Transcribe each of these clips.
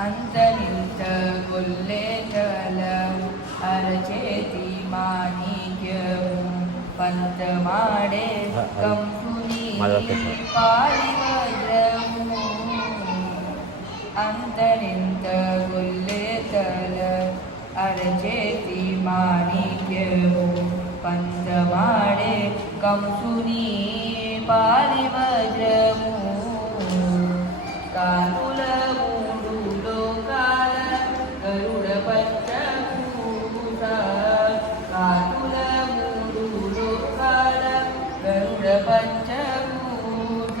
అంతరింత గొల్లే చల అరచేతి మాణిక్యము పంతమాడే కంసుని పాలి వజ్రము అంతరింత గొల్లే చల అరచేతి మాణిక్యము పంతమాడే కంసుని పాలి వజ్రము కానుల మూడు లోకాల గరుడ పంచభూత కానుల మూడు లోకాల గరుడ పంచభూత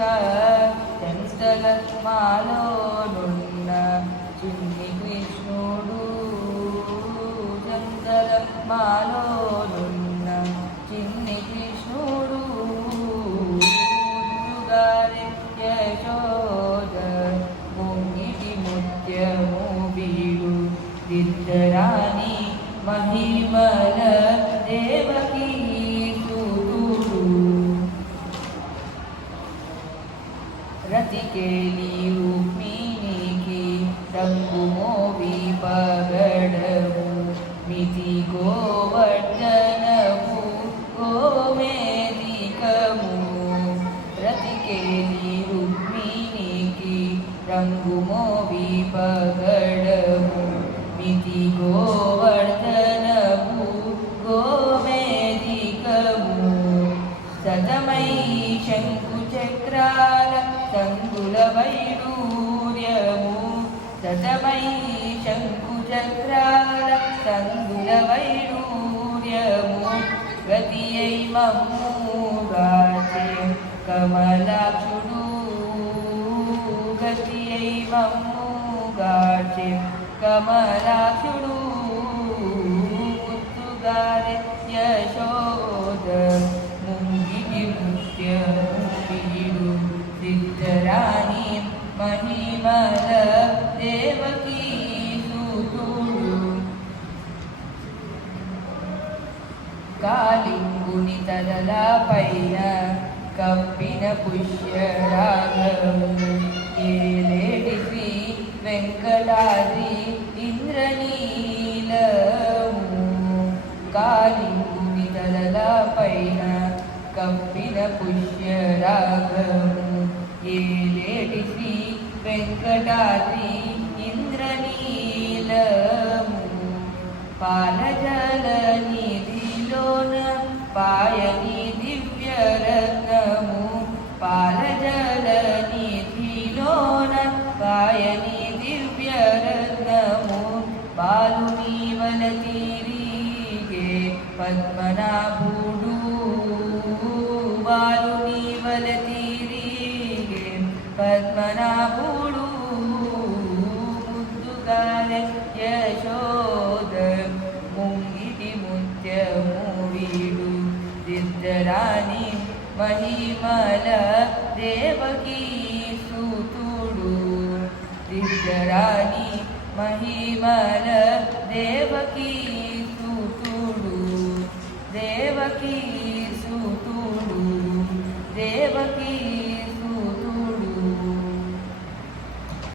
చంచల మాలోనున్న చిన్ని కృష్ణుడు చంచల మాలోనున్న చిన్ని కృష్ణుడు యశోద ముంగిటి ముత్యము వీడు దిద్దరాని మహిమల దేవకీ సుతుడు రతికేలి రుక్మిణికి రంగు మోవి పగడము మితి గోవర్ధనము గోమేదికము రతికేలి రుక్మిణికి రంగు మోవి పగడము మితి గోవర్ధనము గోమేదికము సతమై శంకు చక్రాల సంగుల వైడూర్యము సతమై శంకు చక్రాల సంగుల వైడూర్యము గతి అయి మమ్ముగాచే కమలాక్షుడు గతి అయి మమ్ముగాచే కమలాక్షుడు ముత్తుగారె యశోద ముంగిటి ముత్యము వీడు దిద్దరాని మహిమల దేవకీ సుతుడు కాలింగుని తలలపైన కప్పిన పుష్యరాగము ఏలేటి శ్రీ వెంకటాద్రి ఇంద్రనీలము కాలింగుని తలలపైన కప్పిన పుష్యరాగము ఏలేటి శ్రీ వెంకటాద్రి ఇంద్రనీలము పాలజల నిధిలోన పాయని దివ్యరత్నము పాలజల నిధిలోన పాయని దివ్యరత్నము బాలుని వల తిరిగే పద్మనాభుడు బాలుని వల తిరిగే పద్మనాభుడు ముద్దుగారె యశోద ముంగిటి ముత్యము వీడు దిద్దరాని మహిమల దేవకీ సుతుడు దిద్దరాని మహిమల దేవకీ సుతుడు దేవకీ సుతుడు దేవకీ